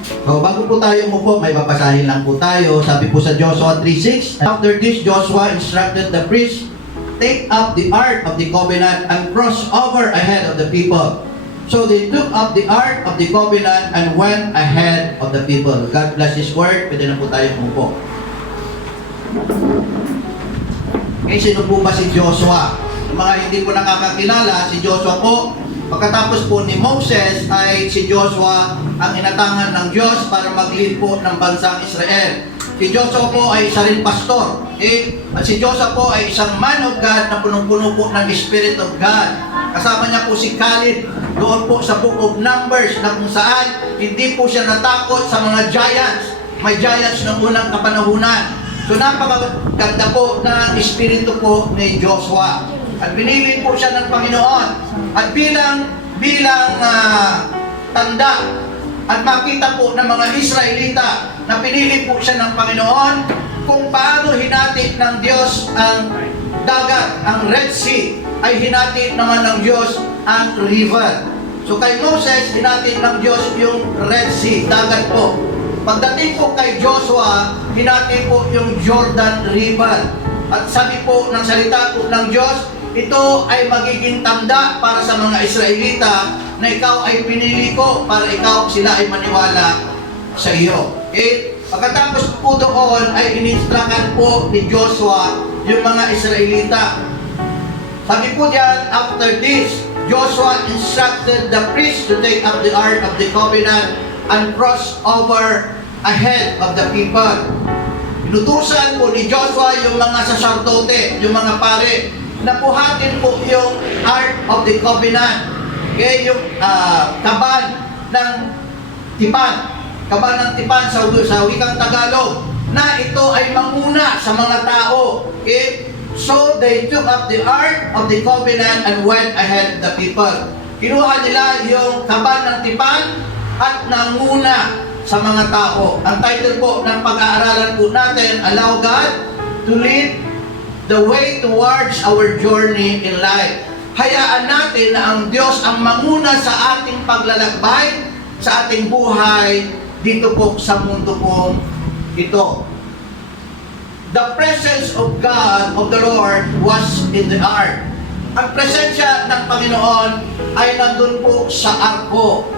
So, bago po tayo umupo, may babasahin lang po tayo. Sabi po sa Joshua 3:6, "After this, Joshua instructed the priests, take up the ark of the covenant and cross over ahead of the people. So they took up the ark of the covenant and went ahead of the people." God bless His word. Pwede na po tayo umupo. Okay, sino po ba si Joshua? Yung mga hindi po nakakakilala, si Joshua po, pagkatapos po ni Moses, ay si Joshua ang inatangan ng Diyos para mag-lead po ng bansang Israel. Si Joshua po ay isa rin pastor. Okay? At si Joshua po ay isang man of God na punong-puno po ng Spirit of God. Kasama niya po si Caleb doon po sa Book of Numbers na kung saan hindi po siya natakot sa mga giants. May giants ng unang kapanahunan. So napakaganda po na espiritu po ni Joshua. At pinili po siya ng Panginoon. At bilang tanda at makita po ng mga Israelita na pinili po siya ng Panginoon kung paano hinati ng Diyos ang dagat, ang Red Sea, ay hinati naman ng Diyos ang river. So kay Moses, hinati ng Diyos yung Red Sea, dagat po. Pagdating po kay Joshua, hinati po yung Jordan River. At sabi po ng salita po ng Diyos, ito ay magiging tanda para sa mga Israelita na ikaw ay pinili ko para sila ay maniwala sa iyo. Okay? Pagkatapos po doon ay ininstrukan po ni Joshua yung mga Israelita. Sabi po diyan, after this, Joshua instructed the priests to take up the ark of the covenant and cross over ahead of the people. Inutusan po ni Joshua yung mga saserdote, yung mga pare, na buhatin po yung ark of the covenant. Okay, yung kaban ng tipan. Kaban ng tipan sa wikang Tagalog, na ito ay manguna sa mga tao. Okay? So they took up the ark of the covenant and went ahead of the people. Kinuha nila yung kaban ng tipan at nanguna sa mga tao. Ang title po ng pag-aaralan po natin, Allow God to Lead the Way Towards Our Journey in Life. Hayaan natin na ang Diyos ang manguna sa ating paglalakbay, sa ating buhay, dito po sa mundo po ito. The presence of God, of the Lord, was in the ark. Ang presensya ng Panginoon ay nandun po sa arko.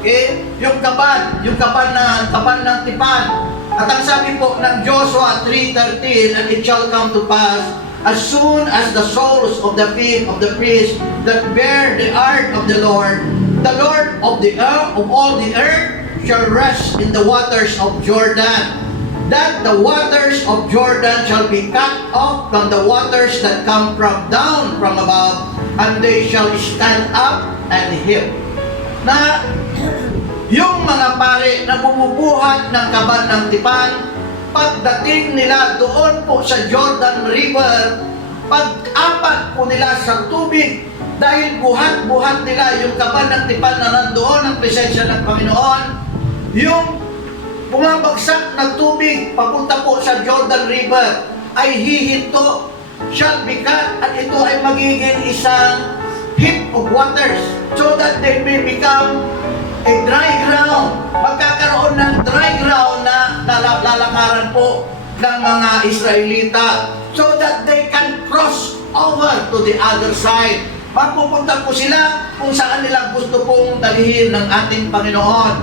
Okay? Yung kaban ng tipan. At ang sabi po ng Joshua 3:13, "And it shall come to pass, as soon as the soles of the feet of the priests that bear the ark of the Lord of the earth, of all the earth, shall rest in the waters of Jordan, that the waters of Jordan shall be cut off from the waters that come down from above, and they shall stand up and heap." Na yung mga pare na bumubuhat ng kaban ng tipan, pagdating nila doon po sa Jordan River, pag-apat po nila sa tubig, dahil buhat-buhat nila yung kaban ng tipan na nandoon ang presensya ng Panginoon, yung bumabagsak ng tubig papunta po sa Jordan River ay hihinto, shall be cut, at ito ay magiging isang heap of waters so that they may become a dry ground. Magkakaroon ng dry ground na lalakaran po ng mga Israelita so that they can cross over to the other side. Magpupunta po sila kung saan nila gusto pong dalhin ng ating Panginoon.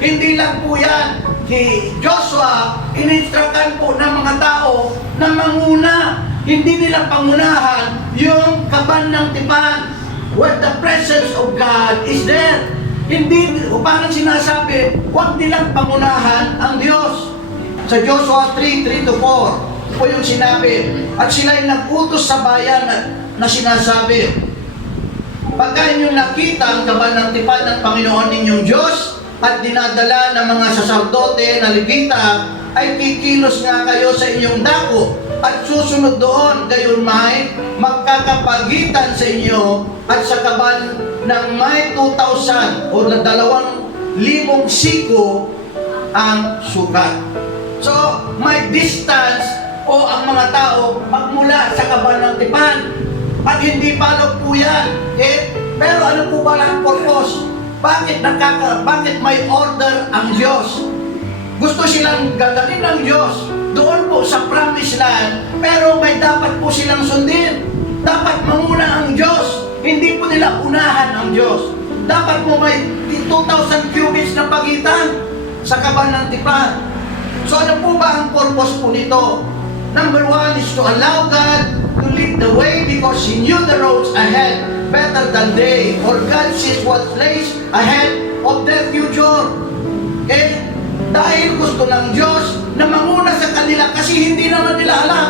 Hindi lang po yan. Si Joshua, ininstrukan po ng mga tao na manguna. Hindi nila pangunahan yung kaban ng tipan where the presence of God is there. Hindi, parang sinasabi, huwag nilang pangunahan ang Diyos. Sa Joshua 3:3-4, po yung sinabi, at sila'y nag-utos sa bayan na sinasabi, pagka inyong nakita ang kaban ng tipan ng Panginoon ninyong Diyos at dinadala ng mga saserdote na Levita, ay kikilos nga kayo sa inyong dako at susunod doon, gayon may magkakapagitan sa inyo at sa kaban ng may 2,000 o 2,000 siko ang sukat. So, may distance o ang mga tao magmula sa kaban ng tipan. At hindi palog po yan. Pero ano po ba ang purpose? Bakit may order ang Diyos? Gusto silang gagaling ng Diyos doon po sa promised land, pero may dapat po silang sundin. Dapat manguna ang Diyos, hindi po nila unahan ang Diyos. Dapat po may 2,000 cubits na pagitan sa kaban ng tipan. So ano po ba ang purpose po nito? Number one is to allow God to lead the way because He knew the roads ahead better than they, or God sees what lays ahead of their future. Okay? Dahil gusto ng Diyos na manguna sa kanila kasi hindi naman nila alam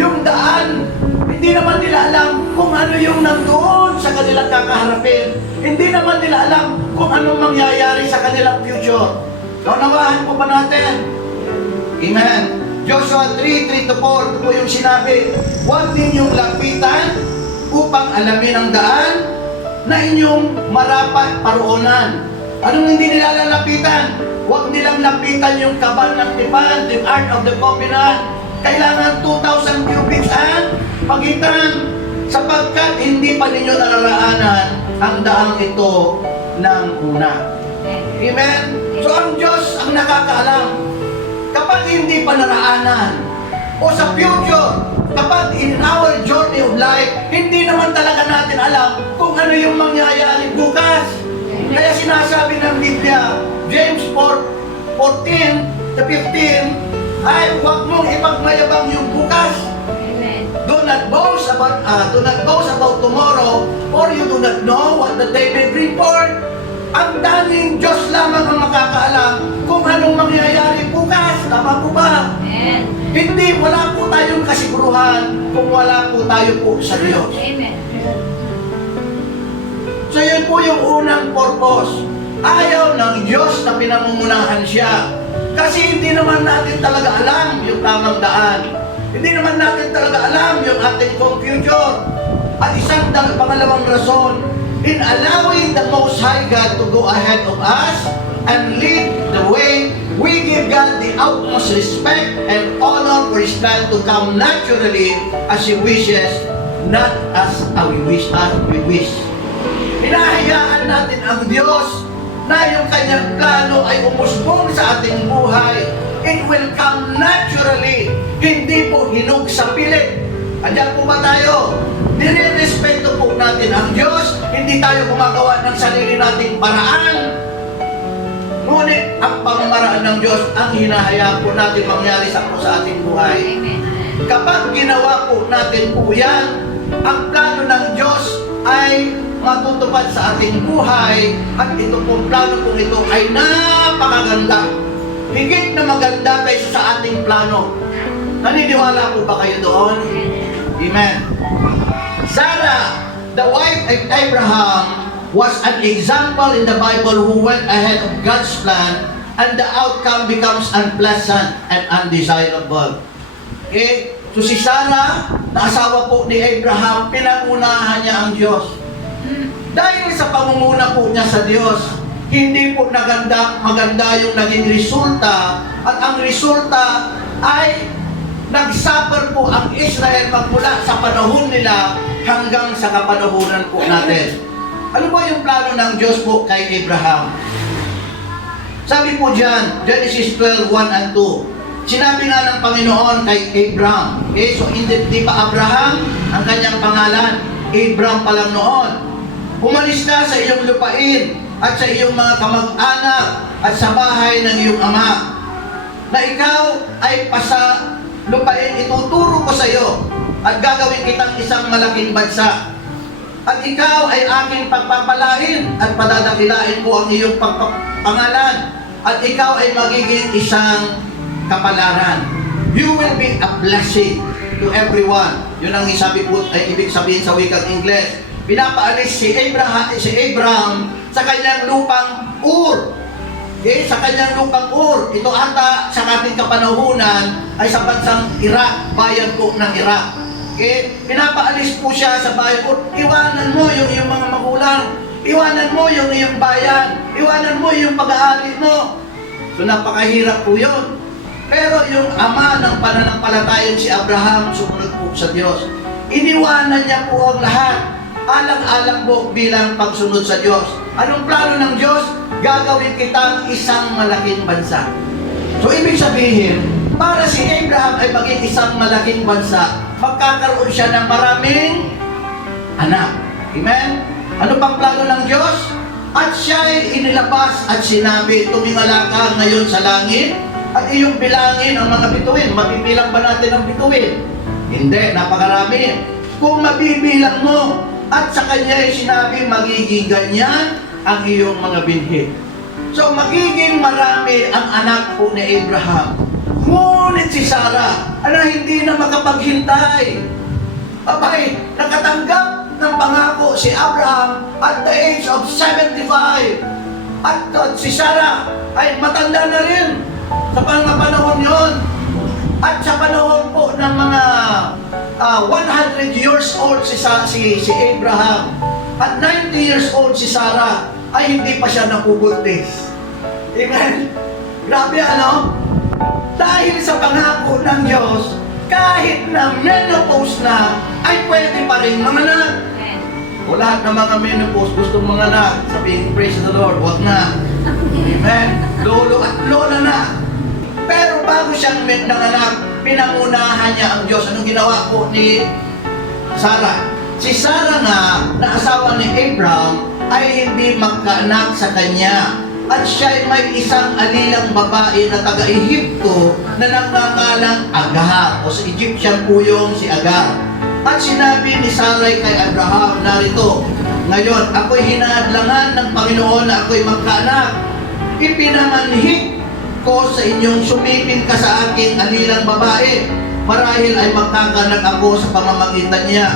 yung daan. Hindi naman nila alam kung ano yung nandoon sa kanilang kakaharapin. Hindi naman nila alam kung anong mangyayari sa kanilang future. Naunawahan po ba natin? Amen. Joshua 3:3-4, ito po yung sinabi, huwag ninyong lapitan upang alamin ang daan na inyong marapat paroonan. Anong hindi nila lalapitan? Huwag nilang lapitan yung kaban ng tipan, the Ark of the Covenant. Kailangan 2,000 cubits ang pagitan sapagkat hindi pa ninyo nararaanan ang daang ito ng una. Amen? So ang Diyos ang nakakaalam. Kapag hindi pa naraanan o sa future, kapag in our journey of life, hindi naman talaga natin alam kung ano yung mangyayari bukas. Kaya sinasabi ng Biblia, James 4:14-15, ay huwag mong ipagmayabang yung bukas. Amen. Do not boast about tomorrow, for you do not know what the day may bring forth. Ang daming Diyos lamang ang makakaalam kung anong mangyayari bukas. Tama po ba? Amen. Hindi, wala po tayong kasiguruhan kung wala po tayo po sa Diyos. Amen. So yun po yung unang purpose. Ayaw ng Diyos na pinangungunahan siya. Kasi hindi naman natin talaga alam yung tamang daan. Hindi naman natin talaga alam yung ating future. At isang pangalawang rason, in allowing the Most High God to go ahead of us and lead the way, we give God the utmost respect and honor for His plan to come naturally as He wishes, not as we wish. Hinahayaan natin ang Diyos na yung kanyang plano ay umusbong sa ating buhay. It will come naturally, hindi po hinug sa pilit. Andiyan po ba tayo? Nire-respeto po natin ang Diyos, hindi tayo gumagawa ng sarili nating paraan. Ngunit ang pamamaraan ng Diyos ang hinahayaan po natin mangyari sa ating buhay. Amen. Kapag ginawa po natin po yan, ang plano ng Diyos ay matutupad sa ating buhay at ito pong plano pong ito ay napakaganda. Higit na maganda kaysa sa ating plano. Naniniwala po ba kayo doon? Amen. Sarah, the wife of Abraham, was an example in the Bible who went ahead of God's plan and the outcome becomes unpleasant and undesirable. Okay? So si Sarah, na asawa po ni Abraham, pinangunahan niya ang Diyos. Dahil sa pangunguna po niya sa Diyos, hindi po maganda yung naging resulta at ang resulta ay nagsuffer po ang Israel magmula sa panahon nila hanggang sa kapanahunan po natin. Ano ba yung plano ng Diyos po kay Abraham? Sabi po dyan, Genesis 12:1 and 2. Sinabi nga ng Panginoon kay Abraham. Okay, so hindi pa Abraham ang kanyang pangalan. Abraham pa lang noon. Umalis ka sa iyong lupain at sa iyong mga kamag-anak at sa bahay ng iyong ama na ikaw ay pasa lupain, ituturo ko sa iyo at gagawin kitang isang malaking bansa at ikaw ay aking pagpapalain at padadakilain ko ang iyong pangalan at ikaw ay magiging isang kapalaran. You will be a blessing to everyone. Yun ang isabi po ay ibig sabihin sa wikang Ingles. Pinapaalis si Abraham sa kanyang lupang Ur. Okay? Sa kanyang lupang Ur. Ito ata sa ating kapanahunan ay sa bansang Iraq, bayan po ng Iraq. Okay? Pinapaalis po siya sa bayan Ur. Iwanan mo yung iyong mga magulang. Iwanan mo yung iyong bayan. Iwanan mo yung pag-aari mo. So napakahirap po yun. Pero yung ama ng pananampalatayan si Abraham, sumunod po sa Diyos. Iniwanan niya po ang lahat. Alang-alang po bilang pagsunod sa Diyos. Anong plano ng Diyos? Gagawin kitang isang malaking bansa. So, ibig sabihin, para si Abraham ay maging isang malaking bansa, magkakaroon siya ng maraming anak. Amen? Ano pang plano ng Diyos? At siya ay inilabas at sinabi, tumingala ka ngayon sa langit at iyong bilangin ang mga bituin. Mabibilang ba natin ang bituin? Hindi, napakarami. Kung mabibilang mo, at sa kanya ay sinabi, magiging ganyan ang iyong mga binhi. So, magiging marami ang anak po ni Abraham. Ngunit si Sarah, hindi na makapaghintay. Abay, nakatanggap ng pangako si Abraham at the age of 75. At si Sarah ay matanda na rin sa panahon yon. At sa panahon po ng mga 100 years old si Abraham at 90 years old si Sarah, ay hindi pa siya napubuntis. Amen? Grabe ano? Dahil sa pangako ng Diyos, kahit na menopause na, ay pwede pa rin manganak. O lahat ng mga menopause gustong manganak, sabihin, praise the Lord, wag na. Amen? Lolo at lola na. Pero bago siyang nanganak, pinangunahan niya ang Diyos. Anong ginawa po ni Sarah? Si Sarah nga, na asawa ni Abraham, ay hindi magkaanak sa kanya. At siya ay may isang alilang babae na taga-Ehipto na nangangalang Agar. O sa Egyptian po yung si Agar. At sinabi ni Sarai kay Abraham, narito, ngayon ako'y hinaadlangan ng Panginoon na ako'y magkaanak. Ipinamanhik ko sa inyong sumipin ka sa aking alilang babae. Marahil ay magkakanak ako sa pamamagitan niya.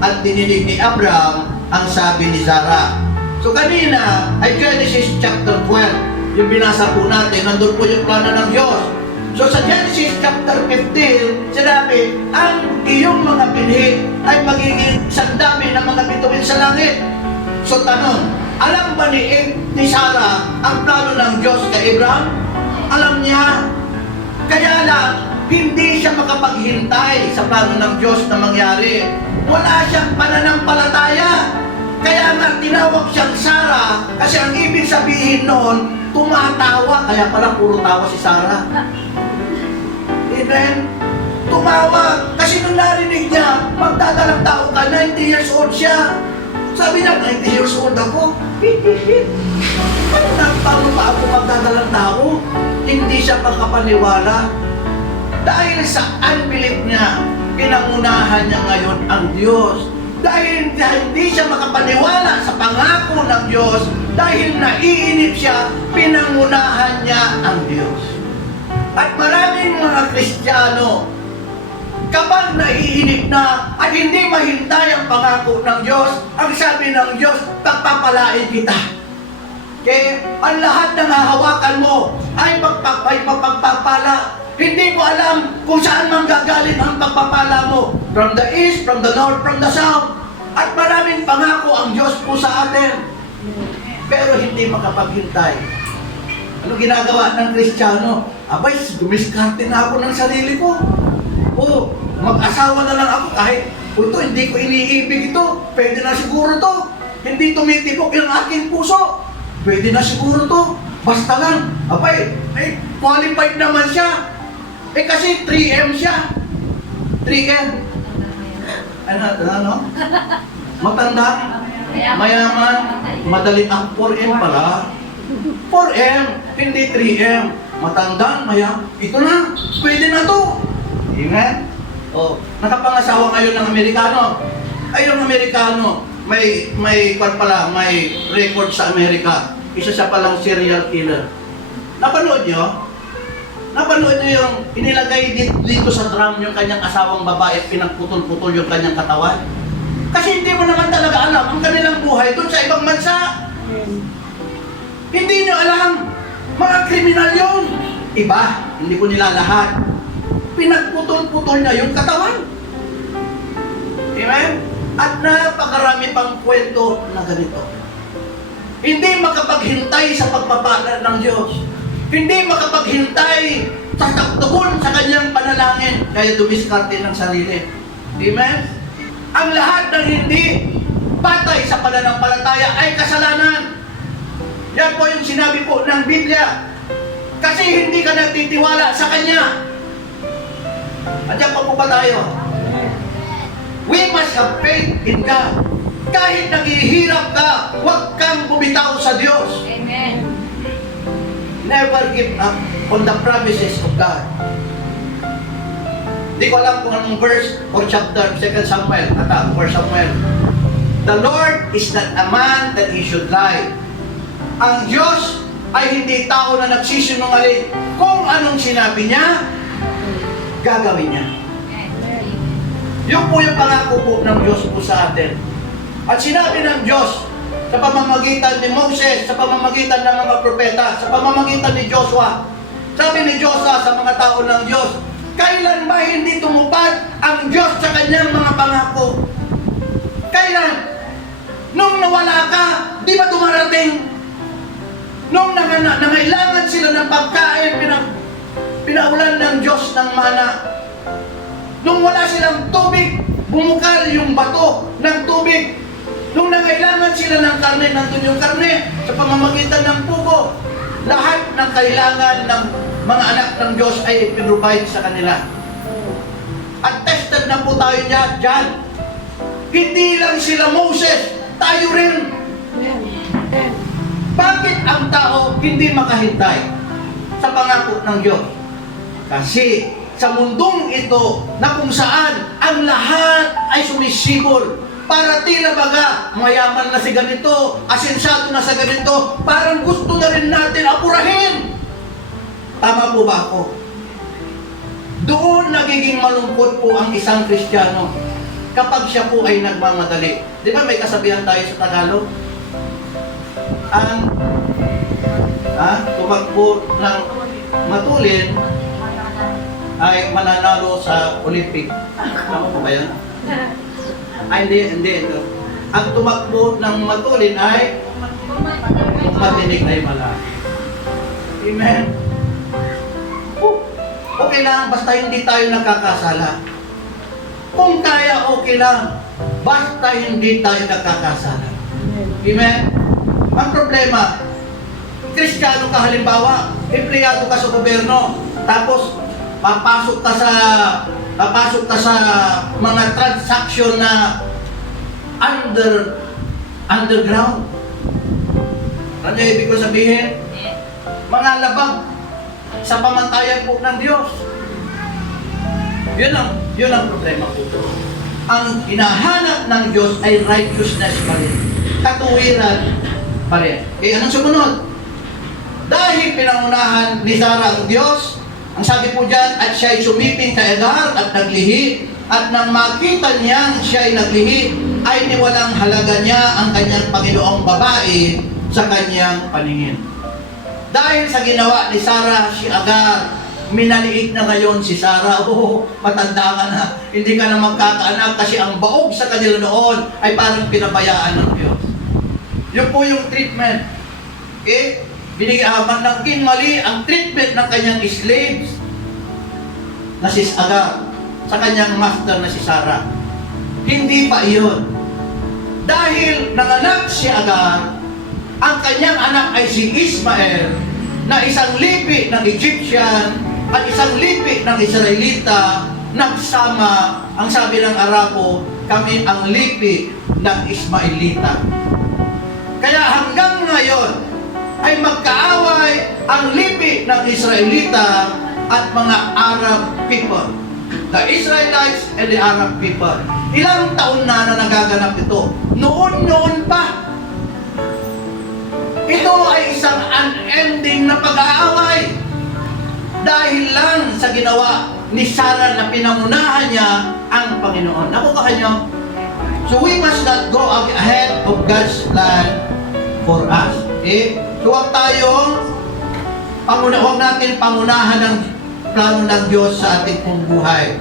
At dininig ni Abraham ang sabi ni Sarah. So kanina ay Genesis chapter 12, yung binasa po natin, nandun po yung plano ng Diyos. So sa Genesis chapter 15, sinabi, ang iyong mga binhi ay magiging sandami ng mga bituin sa langit. So tanong, alam ba ni Sarah ang plano ng Diyos kay Abraham? Alam niya. Kaya lang, hindi siya makapaghintay sa plano ng Diyos na mangyari. Wala siyang pananampalataya. Kaya nga tinawag siyang Sarah kasi ang ibig sabihin noon, tumatawa. Kaya pala puro tawa si Sarah. Amen? Tumawag. Kasi nung narinig niya, magdadalang tao ka, 90 years old siya. Sabi niya, 90 years old ako. Paano pa ako magdadalang tao? Hindi siya makapaniwala. Dahil sa unbelief niya, pinangunahan niya ngayon ang Diyos. Dahil hindi siya makapaniwala sa pangako ng Diyos, dahil naiinip siya, pinangunahan niya ang Diyos. At maraming mga Kristiyano, kapag naiinip na at hindi mahintay ang pangako ng Diyos, ang sabi ng Diyos, pagpapalain kita. Kaya ang lahat ng hahawakan mo ay mapagpapala. Hindi mo alam kung saan manggagaling ang pagpapala mo. From the east, from the north, from the south. At maraming pangako ang Diyos po sa atin. Pero hindi makapaghintay. Ano ginagawa ng Kristiyano? Abay, dumiskarte na ako ng sarili ko. O, mag-asawa na lang ako kahit ito, hindi ko iniibig ito. Pwede na siguro to. Hindi tumitibok yung aking puso. Pwede na siguro to. Basta lang. Abay, qualified naman siya. Kasi 3M siya. 3M. Ano? Matanda, mayaman, madaling ang 4M pala. 4M, hindi 3M. Matanda, mayaman. Ito na, pwede na to. Amen? O, nakapangasawa ngayon ng Amerikano. Ay, yung Amerikano, may record sa Amerika. Isa siya palang serial killer. Napanood nyo? Napanood nyo yung inilagay dito sa drum yung kanyang asawang babae at pinagputol-putol yung kanyang katawan? Kasi hindi mo naman talaga alam ang kanilang buhay doon sa ibang bansa. Hindi nyo alam. Mga kriminal yun. Iba, hindi ko nila lahat. Pinagputol-putol niya yung katawan. Amen? At napakarami pang kwento na ganito. Hindi makapaghintay sa pagpapala ng Diyos. Hindi makapaghintay sa tugon sa kanyang panalangin, kaya dumiskarte ng sarili. Amen? Ang lahat ng hindi patay sa pananampalataya ay kasalanan. Yan po yung sinabi po ng Biblia. Kasi hindi ka nagtitiwala sa Kanya. Andiyan pa po ba tayo? We must have faith in God. Kahit naghihirap ka, huwag kang bumitaw sa Diyos. Amen. Never give up on the promises of God. Di ko alam kung anong verse or chapter, 2 Samuel, ata, 4 Samuel. The Lord is not a man that He should lie. Ang Diyos ay hindi tao na nagsisinungaling. Kung anong sinabi niya, gagawin niya. Yun po yung pangako po ng Diyos po sa atin. At sinabi ng Diyos sa pamamagitan ni Moses, sa pamamagitan ng mga propeta, sa pamamagitan ni Joshua. Sabi ni Joshua sa mga tao ng Diyos, kailan ba hindi tumupad ang Diyos sa kanyang mga pangako? Kailan? Nung nawala ka, di ba dumarating? Nung nangailangan sila ng pagkain, pinaulan ng Diyos ng mana. Nung wala silang tubig, bumukal yung bato ng tubig. Nung nangailangan sila ng karne, nandun yung karne sa pamamagitan ng pugo. Lahat ng kailangan ng mga anak ng Diyos ay ipinrovide sa kanila. At tested na po tayo dyan. Hindi lang sila Moses, tayo rin. Bakit ang tao hindi makahintay sa pangako ng Diyos? Kasi sa mundong ito na kung saan ang lahat ay sumisibol, para tila baga mayaman na si ganito, asensado na sa ganito, parang gusto na rin natin apurahin. Tama po ba ako? Doon nagiging malungkot po ang isang Kristiyano kapag siya po ay nagmamadali. Di ba may kasabihan tayo sa Tagalog? Ang tumakbo ng matulin ay mananalo sa Olympic. Tama po ba yan? Ay, hindi ito. Ang tumakbo ng matulin ay matinig na yung malaki. Amen. Okay lang, basta hindi tayo nagkakasala. Kung kaya, okay lang. Basta hindi tayo nagkakasala. Amen? Ang problema, Kristiyano ka halimbawa, empleyado ka sa gobyerno, tapos papasok ka sa mga transaction na underground. Ano yung ibig ko sabihin? Mga labag sa pamantayan po ng Diyos. Yun ang problema po. Ang hinahanap ng Diyos ay righteousness pa rin. Katuwiran pa rin. Anong sumunod? Dahil pinangunahan ni Sarah ang Diyos, ang sabi po dyan, at siya ay sumiping kay Agar at naglihi, at nang makita niyang siya ay naglihi, ay niwalang halaga niya ang kanyang Panginoong babae sa kanyang paningin. Dahil sa ginawa ni Sarah, si Agar, minaliit na ngayon si Sarah. Matanda ka na, hindi ka na magkakaanak kasi ang baog sa kanila noon ay parang pinabayaan ng Diyos. Yun po yung treatment. Binigyan ng mali ang treatment ng kanyang slaves na si Agar sa kanyang master na si Sarah. Hindi pa iyon. Dahil nanganak si Agar, ang kanyang anak ay si Ismael, na isang lipi ng Egyptian at isang lipi ng Israelita, nagsama, ang sabi ng Arabo, kami ang lipi ng Ismaelita. Kaya hanggang ngayon, ay magkaaway ang lipi ng Israelita at mga Arab people. The Israelites and the Arab people. Ilang taon na nagaganap ito? Noon pa. Ito ay isang unending na pag-aaway. Dahil lang sa ginawa ni Sarah na pinangunahan niya ang Panginoon. Nakukahan niyo? So we must not go ahead of God's plan for us. So huwag natin pangunahan ang plano ng Diyos sa ating pong buhay.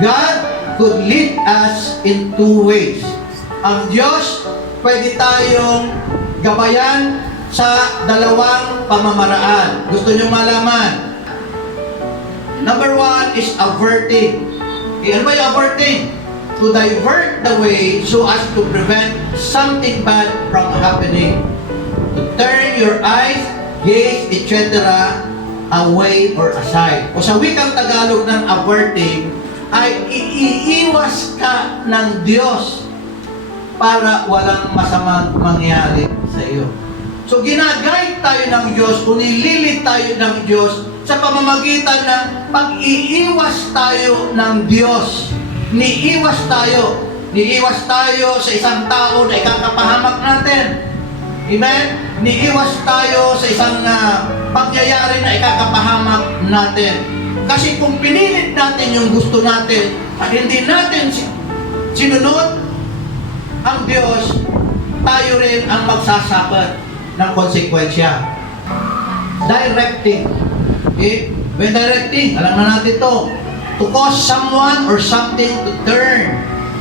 God could lead us in two ways. Ang Diyos, pwede tayong gabayan sa dalawang pamamaraan. Gusto nyo malaman? Number one is averting. Ano ba yung averting? To divert the way so as to prevent something bad from happening. to turn your eyes, gaze, etc. away or aside. O sa wikang Tagalog ng averting, ay iiwas ka ng Diyos para walang masamang mangyari sa iyo. So ginagayad tayo ng Diyos, unililit tayo ng Diyos sa pamamagitan ng pag-iiwas tayo ng Diyos. Niiwas tayo sa isang tao na ikakapahamak natin. Amen? Niiwas tayo sa isang pangyayari na ikakapahamak natin. Kasi kung pinilit natin yung gusto natin at hindi natin sinunod ang Diyos, tayo rin ang magsasuffer ng konsekwensya. Directing. Okay? When directing, alam na natin to. To cause someone or something to turn,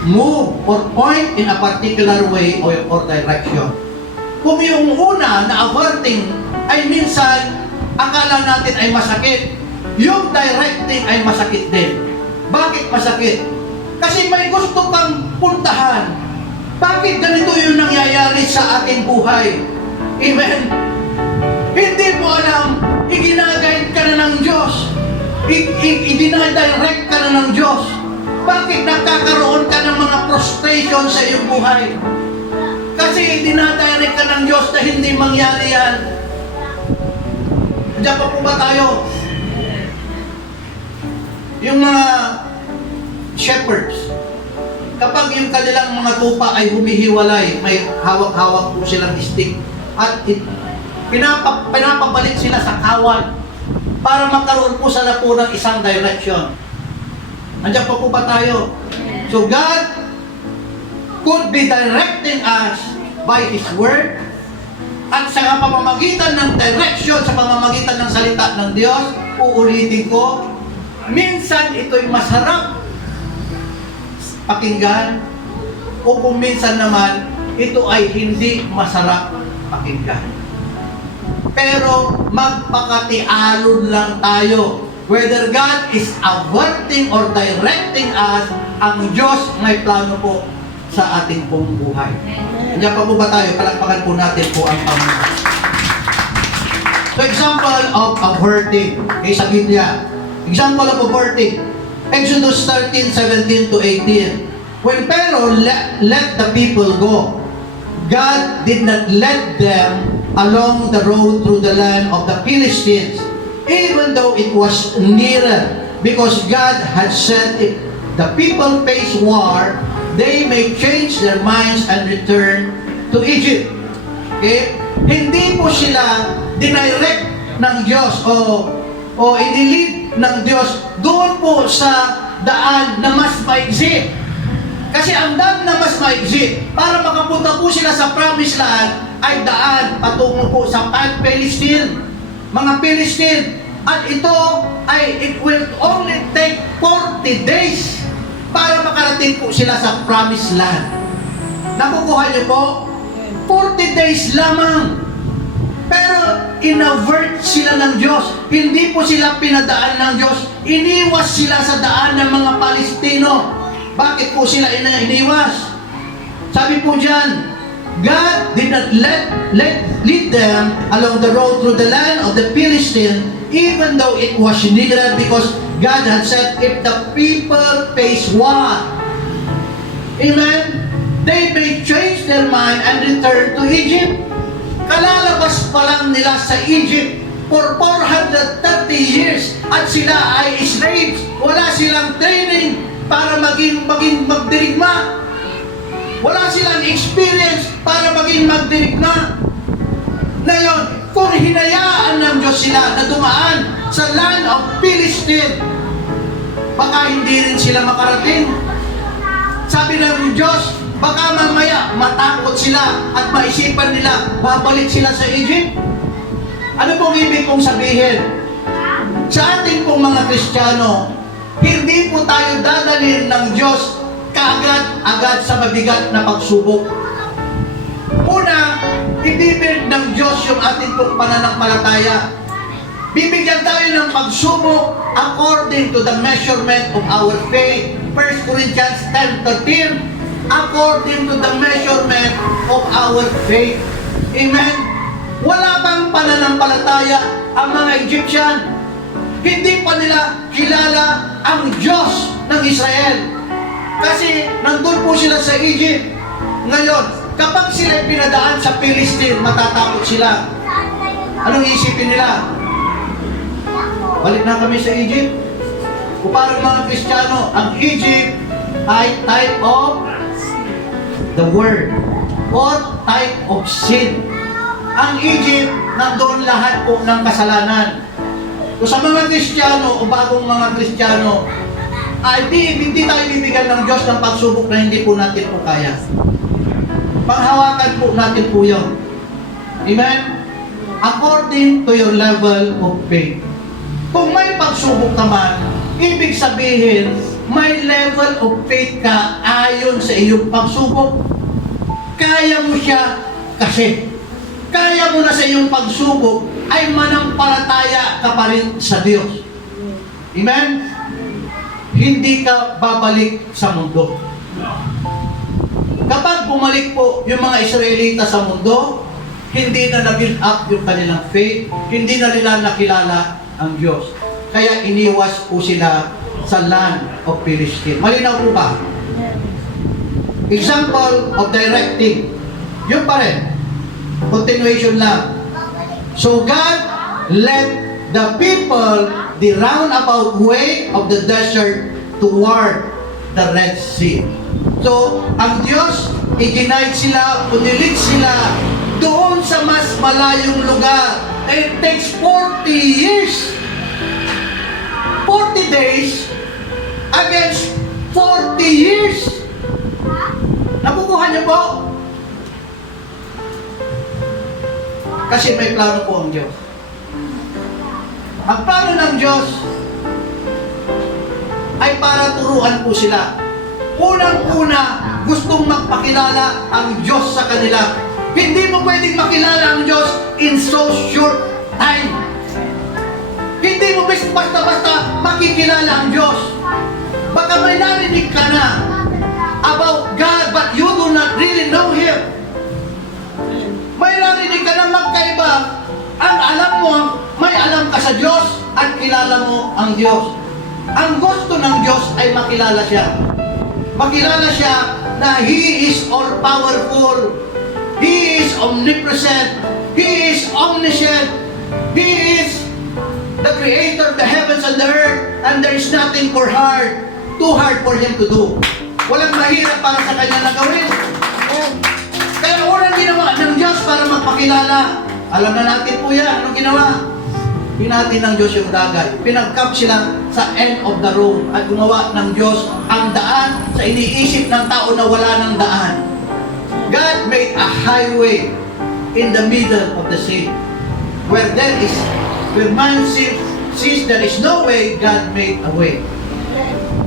move, or point in a particular way or direction. Kung yung una na averting ay minsan akala natin ay masakit, yung directing ay masakit din. Bakit masakit? Kasi may gusto kang puntahan. Bakit ganito yung nangyayari sa ating buhay? Amen? Hindi mo alam, iginagayad ka na ng Diyos. Idinadirect ka na ng Diyos. Bakit nagkakaroon ka ng mga frustration sa iyong buhay? Kasi idinadirect ka ng Diyos na hindi mangyari yan. Diyan pa po ba tayo? Yung mga shepherds, kapag yung kanilang mga tupa ay humihiwalay, may hawak-hawak po silang stick, at pinapabalik sila sa kawan para magkaroon po sila po ng isang direction. Andiyan pa po ba tayo? So God could be directing us by His Word, at sa pamamagitan ng direction, sa pamamagitan ng salita ng Diyos. Uulitin ko, minsan ito'y masarap pakinggan, o kung minsan naman ito ay hindi masarap pakinggan. Pero magpakatialon lang tayo. Whether God is averting or directing us, ang Diyos may plano po sa ating pong buhay. Diyan pa po ba tayo? Palakpakan po natin po ang Panginoon. So example of averting. Okay, sa Biblia. Example of averting. Exodus 13:17 to 18. When Pharaoh let the people go, God did not let them along the road through the land of the Philistines, even though it was nearer, because God had said, if the people face war, they may change their minds and return to Egypt. Okay? Hindi po sila dinirect ng Diyos o inilid ng Diyos doon po sa daan na mas maigsi. Kasi ang daan na mas maigsi, para makapunta po sila sa promised land, ay daan patungo po sa Palestine, mga Palestine. At ito ay, it will only take 40 days para makarating po sila sa promised land. Nakukuha niyo po? 40 days lamang. Pero inavert sila ng Diyos. Hindi po sila pinadaan ng Diyos. Iniwas sila sa daan ng mga Palestino. Bakit po sila iniwas? Sabi po dyan, God did not lead them along the road through the land of the Philistines, even though it was needed, because God had said, if the people face war, amen, they may change their mind and return to Egypt. Kalalabas pa lang nila sa Egypt for 430 years at sila ay slaves. Wala silang training para magdirigma. Wala silang experience para maging magdirigma. Ngayon, kung hinayaan ng Diyos sila na dumaan sa land of Philistine, baka hindi rin sila makarating. Sabi ng Diyos, baka mamaya matakot sila at maisipan nila, babalik sila sa Egypt. Ano pong ibig kong sabihin? Sa ating pong mga Kristiyano, hindi po tayo dadalhin ng Diyos kaagad-agad sa mabigat na pagsubok. Una, ibibig ng Diyos yung ating pong pananampalataya. Bibigyan tayo ng pagsubok according to the measurement of our faith. 1 Corinthians 10:13, according to the measurement of our faith. Amen? Wala pang pananampalataya ang mga Egyptian. Hindi pa nila kilala ang Diyos ng Israel. Kasi nandun po sila sa Egypt. Ngayon, kapag sila pinadaan sa Philistine, matatakot sila. Anong isipin nila? Balik na kami sa Egypt. O parang mga Kristiyano, ang Egypt ay type of the word or type of sin. Ang Egypt, nandoon lahat po ng kasalanan. So sa mga Kristiyano o bagong mga Kristiyano, ay hindi tayo bibigyan ng Diyos ng pagsubok na hindi po natin po kaya. Panghawakan po natin po yun. Amen? According to your level of faith. Kung may pagsubok naman, ibig sabihin, may level of faith ka ayon sa iyong pagsubok. Kaya mo siya kasi. Kaya mo na sa iyong pagsubok ay manampalataya ka pa rin sa Diyos. Amen? Hindi ka babalik sa mundo. Kapag bumalik po yung mga Israelita sa mundo, hindi na na-build up yung kanilang faith, hindi na nila nakilala ang Diyos. Kaya iniwas po sila sa land of Philistine. Malinaw po ba? Example of directing. Yun pa rin. Continuation lang. So God led the people the roundabout way of the desert toward the Red Sea. So, ang Diyos, i-guide sila, punilit sila doon sa mas malayong lugar. It takes 40 years. 40 days against 40 years. Nakukuha niyo po? Kasi may plano po ang Diyos. Ang plano ng Diyos ay para turuan po sila. Unang-una, gustong magpakilala ang Diyos sa kanila. Hindi mo pwedeng makilala ang Diyos in so short time. Hindi mo basta-basta makikilala ang Diyos. Baka may narinig ka na about God, but you do not really know Him. May narinig ka na magkaiba. Ang alam mo, may alam ka sa Diyos at kilala mo ang Diyos. Ang gusto ng Diyos ay makilala siya. Makilala siya na He is all-powerful. He is omnipresent. He is omniscient. He is the creator of the heavens and the earth, and there is nothing too hard for Him to do. Walang mahirap para sa Kanya na gawin. Kaya unang ginawa ng Diyos para magpakilala, alam na natin po yan. Anong ginawa? Pinati ng Diyos yung dagat. Pinag-camp sila sa end of the road at gumawa ng Diyos ang daan sa iniisip ng tao na wala ng daan. God made a highway in the middle of the sea. Where man sees there is no way, God made a way.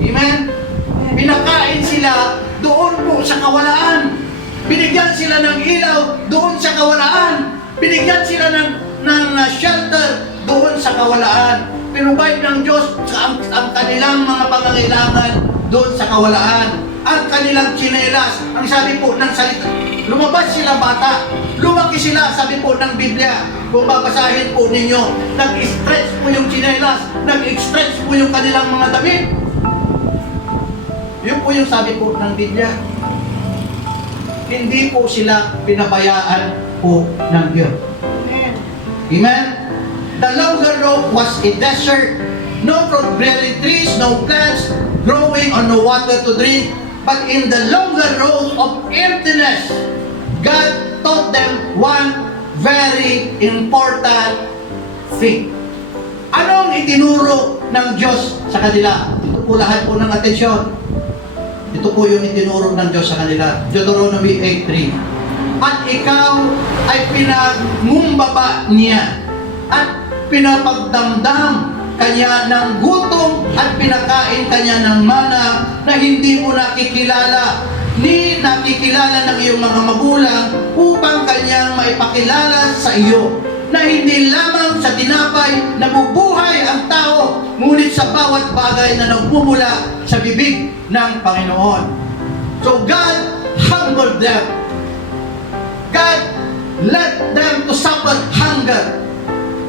Amen? Pinakain sila doon po sa kawalaan. Binigyan sila ng ilaw doon sa kawalaan. Binigyan sila ng shelter doon sa kawalaan. Pinubay ng Diyos ang kanilang mga pangangailangan doon sa kawalaan. Ang kanilang tsinelas, ang sabi po ng salita, lumabas sila bata, lumaki sila, sabi po ng Biblia. Kung babasahin po ninyo, nag-stretch po yung tsinelas, nag-stretch po yung kanilang mga damit. Yun po yung sabi po ng Biblia. Hindi po sila pinabayaan po ng Diyos. Amen? The longer road was a desert, no fruit-bearing trees, no plants growing or no water to drink. But in the longer road of emptiness, God taught them one very important thing. Anong itinuro ng Diyos sa kanila? Ito po lahat po ng atensyon. Ito po yung itinuro ng Diyos sa kanila. Deuteronomy 8:3. At ikaw ay pinagmumbaba niya at pinapagdamdam kanya ng gutom at pinakain kanya ng mana na hindi mo nakikilala ni nakikilala ng iyong mga magulang upang kanyang maipakilala sa iyo na hindi lamang sa tinapay nabubuhay ang tao, ngunit sa bawat bagay na nagmumula sa bibig ng Panginoon. So God humbled them. God led them to suffer hunger.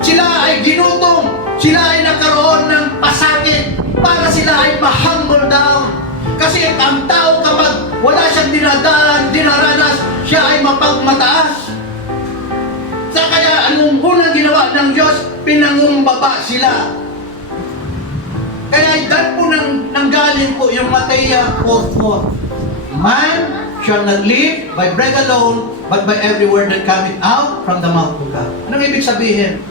Sila ay ginutom, sila ay nagkaroon ng pasakit para sila ay ma-humble down. Kasi ang tao kapag wala siyang dinaranas, siya ay mapagmataas. Sa kaya anong unang ginawa ng Diyos, pinangumbaba sila. Kaya dyan po nanggaling po yung Mateya 4:4. Man shall not live by bread alone, but by every word that cometh out from the mouth of God. Anong ibig sabihin?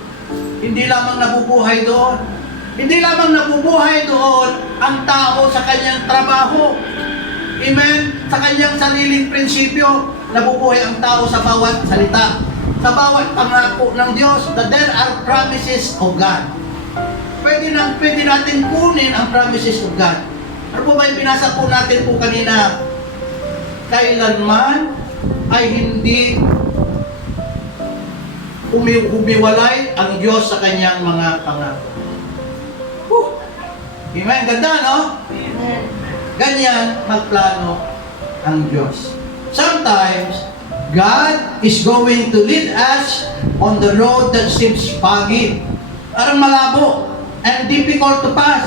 Hindi lamang nabubuhay doon. Hindi lamang nabubuhay doon ang tao sa kanyang trabaho. Amen? Sa kanyang sariling prinsipyo, nabubuhay ang tao sa bawat salita, sa bawat pangako ng Diyos, that there are promises of God. Pwede natin kunin ang promises of God. Ano po ba yung binasa po natin po kanina? Kailanman ay hindi umiwalay ang Diyos sa kanyang mga pangako. Amen? Ganda, no? Amen. Ganyan magplano ang Diyos. Sometimes, God is going to lead us on the road that seems foggy, parang malabo, and difficult to pass.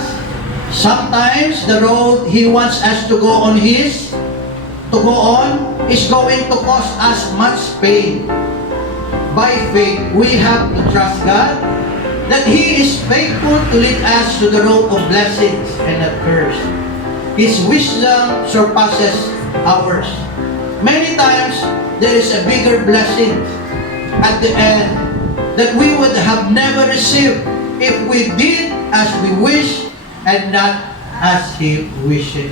Sometimes, the road He wants us to go on is going to cause us much pain. By faith, we have to trust God that He is faithful to lead us to the road of blessings and not curse. His wisdom surpasses ours. Many times, there is a bigger blessing at the end that we would have never received if we did as we wish and not as He wishes.